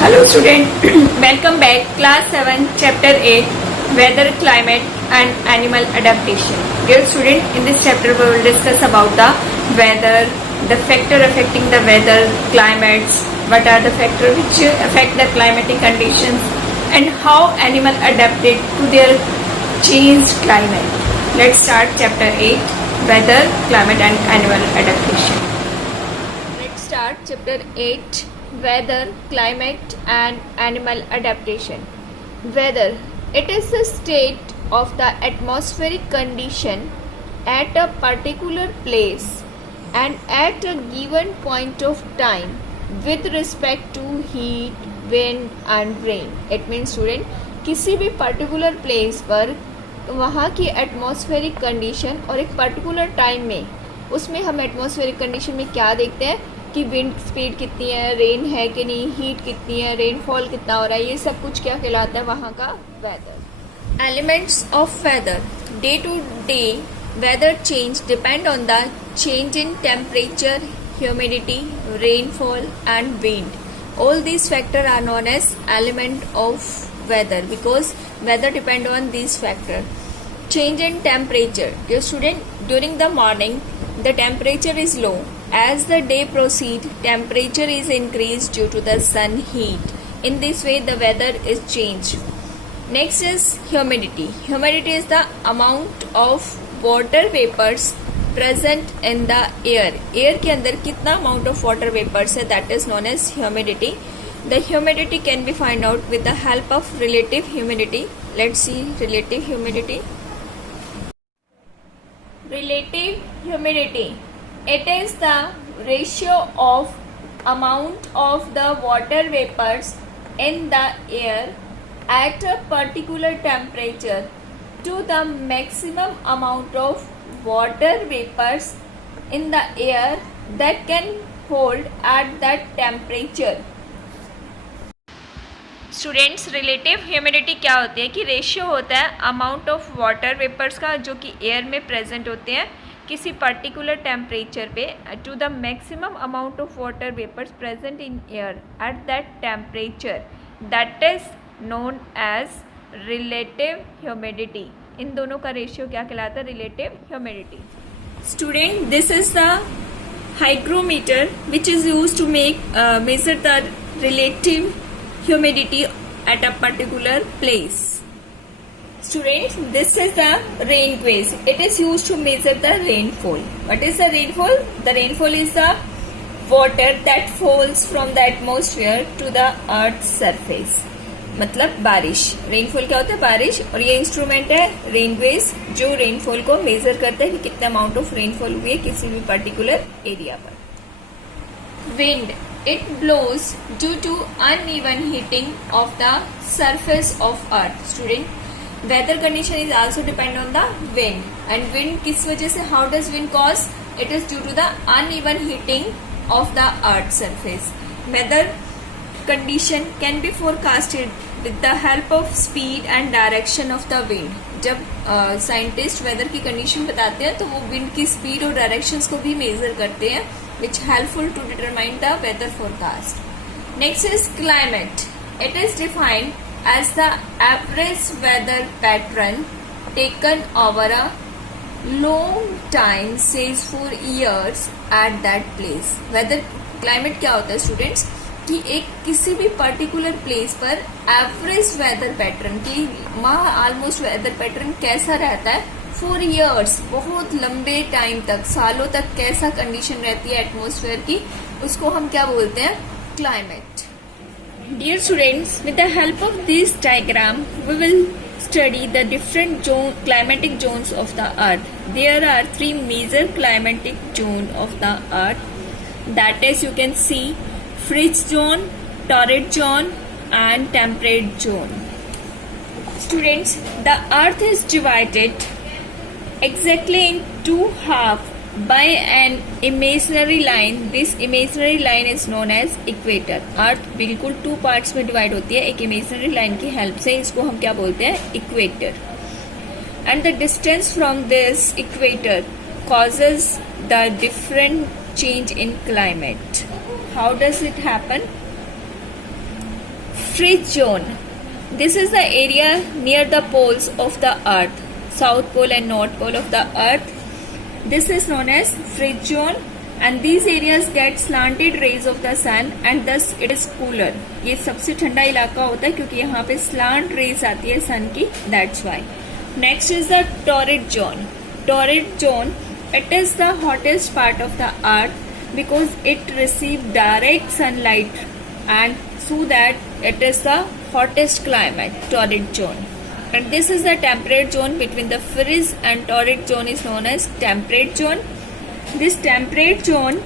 Hello student, welcome back. Class 7, Chapter 8, Weather, Climate and Animal Adaptation. Dear student, in this chapter we will discuss about the weather, the factor affecting the weather, climates, what are the factors which affect the climatic conditions and how animal adapted to their changed climate. Let's start Chapter 8, Weather, Climate and Animal Adaptation. Let's start Chapter 8, Weather, Climate and Animal Adaptation. Weather. It is the state of the atmospheric condition at a particular place and at a given point of time with respect to heat, wind and rain. It means student, किसी भी particular place पर वहाँ की atmospheric condition और एक particular time में उसमें हम एटमॉस्फेरिक कंडीशन में क्या देखते हैं कि विंड स्पीड कितनी है, रेन है कि नहीं, हीट कितनी है, रेनफॉल कितना हो रहा है, ये सब कुछ क्या कहलाता है वहाँ का weather. Elements of weather. Day to day weather change depend on the change in temperature, humidity, rainfall and wind. All these factors are known as element of weather because weather depend on these factors. Change in temperature. Dear student, during the morning the temperature is low. As the day proceeds, temperature is increased due to the sun heat. In this way the weather is changed. Next is humidity. Humidity is the amount of water vapors present in the air. Air के अंदर कितना amount of water vapors है, that is known as humidity. The humidity can be found out with the help of relative humidity. Let's see relative humidity. Relative humidity. It is the ratio of amount of the water vapors in the air at a particular temperature to the maximum amount of water vapors in the air that can hold at that temperature. Students, relative humidity क्या होती है कि ratio होता है amount of water vapours का जो कि air में प्रेजेंट होते हैं किसी पर्टिकुलर टेम्परेचर पे to the maximum amount of water vapours present in air at that temperature, that is known as relative humidity. इन दोनों का रेशियो क्या कहलाता है? Relative humidity. Student, this is the hygrometer which is use to measure the relative humidity at a particular place. Students, this is the rain gauge. It is used to measure the rainfall. What is the rainfall? The rainfall is the water that falls from the atmosphere to the earth's surface. मतलब बारिश. Rainfall क्या होता है? बारिश. और ये instrument है rain gauge जो रेनफॉल को मेजर करता है कि कितना अमाउंट ऑफ रेनफॉल हुई है किसी भी पर्टिकुलर एरिया पर. Wind. It blows due to uneven heating of the surface of earth. Student, weather condition is also depend on the wind. And wind किस वजह से? How does wind cause? It is due to the uneven heating of the earth surface. Weather condition can be forecasted with the help of speed and direction of the wind. जब scientist weather की condition बताते हैं तो वो wind की speed और directions को भी मेजर करते हैं which helpful to determine the weather forecast. Next is climate. It is defined as the average weather pattern taken over a long time, says for years at that place. Weather climate क्या होता है students कि एक किसी भी particular place पर average weather pattern की वहाँ ऑलमोस्ट वेदर पैटर्न कैसा रहता है फॉर ईयर्स, बहुत लंबे टाइम तक, सालों तक कैसा कंडीशन रहती है एटमॉस्फेयर की, उसको हम क्या बोलते हैं? Climate. Dear students, with the help of this diagram we will study the different climatic zones of the earth. There are three major climatic zones of the earth, that is you can see frigid zone, torrid zone and temperate zone. Students, the earth is divided exactly in two halves by an imaginary line. This imaginary line is known as equator. अर्थ बिल्कुल two parts में divide होती है एक imaginary line की help से. इसको हम क्या बोलते हैं? Equator. And the distance from this equator causes the different change in climate. How does it happen? Fridge zone. This is the area near the poles of the earth, south pole and north pole of the earth. This is known as fridge zone, and these areas get slanted rays of the sun and thus it is cooler. ये सबसे ठंडा इलाका होता है क्योंकि यहाँ पे slant rays आती है sun की, that's why. Next is the torrid zone. Torrid zone, it is the hottest part of the earth because it receives direct sunlight, and so that it is the hottest climate, torrid zone. And this is the temperate zone. Between the frizz and torrid zone is known as temperate zone. This temperate zone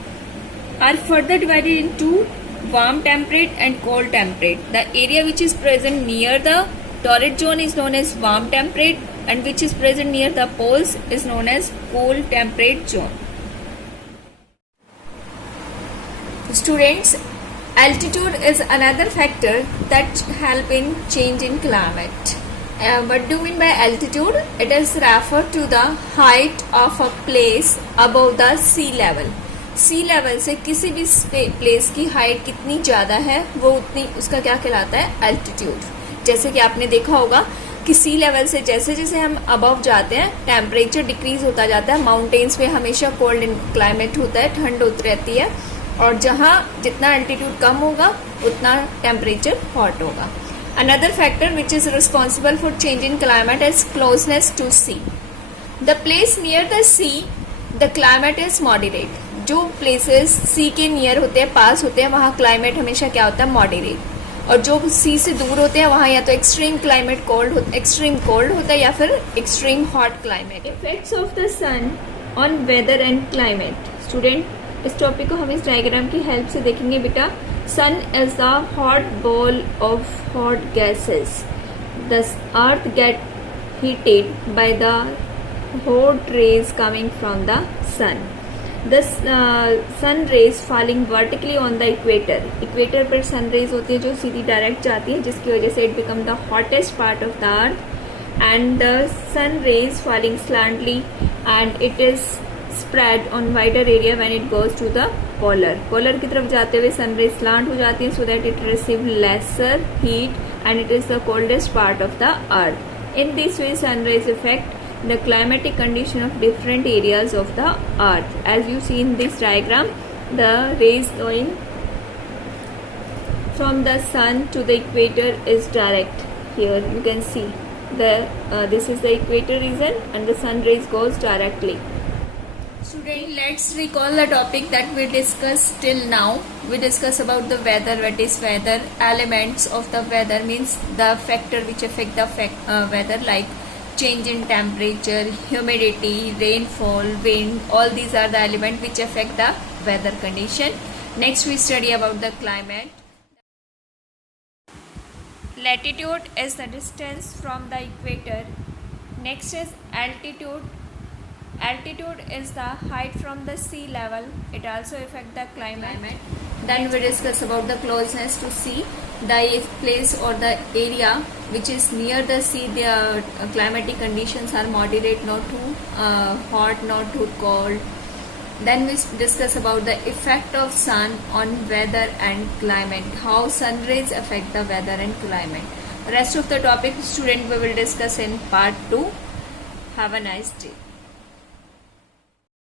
are further divided into warm temperate and cold temperate. The area which is present near the torrid zone is known as warm temperate, and which is present near the poles is known as cold temperate zone. Students, altitude is another factor that help in change in climate. What do you mean by altitude? It is referred to the height of a place above the sea level. Sea level से किसी भी place की height कितनी ज़्यादा है वो उतनी उसका क्या कहलाता है, एल्टीट्यूड. जैसे कि आपने देखा होगा कि सी लेवल से जैसे जैसे हम अबव जाते हैं टेम्परेचर डिक्रीज होता जाता है. माउंटेन्स पे हमेशा कोल्ड क्लाइमेट होता है, ठंड होती रहती है, और जहाँ जितना एल्टीट्यूड कम होगा उतना टेम्परेचर हॉट होगा. Another factor which is responsible for change in climate is closeness to sea. The place near the sea, the climate is moderate. जो places sea के near होते हैं, पास होते हैं, वहाँ climate हमेशा क्या होता है, moderate. और जो sea से दूर होते हैं वहाँ या तो extreme climate extreme cold होता है या फिर extreme hot climate. Effects of the sun on weather and climate. Student, इस टॉपिक को हम इस डायग्राम की हेल्प से देखेंगे बेटा. Sun is the hot ball of hot gases. The earth gets heated by the hot rays coming from the sun. The sun rays falling vertically on the equator. Equator पर sun rays होती है जो सीधी direct जाती है, जिसकी वजह से it become the hottest part of the earth. And the sun rays falling slantly, and it is spread on wider area when it goes to the polar की तरफ जाते हुए sun rays slant हो जाती है so that it receive lesser heat and it is the coldest part of the earth. In this way sun rays affect the climatic condition of different areas of the earth. As you see in this diagram, the rays going from the sun to the equator is direct. Here you can see this is the equator region and the sun rays goes directly. Student, let's recall the topic that we discussed till now. We discussed about the weather. What is weather? Elements of the weather means the factor which affect the weather, like change in temperature, humidity, rainfall, wind. All these are the elements which affect the weather condition. Next we study about the climate. Latitude is the distance from the equator. Next is altitude. Altitude is the height from the sea level. It also affects the climate. Then we discuss about the closeness to sea. The place or the area which is near the sea, the climatic conditions are moderate, not too hot, not too cold. Then we discuss about the effect of sun on weather and climate. How sun rays affect the weather and climate. Rest of the topic, student, we will discuss in part 2. Have a nice day.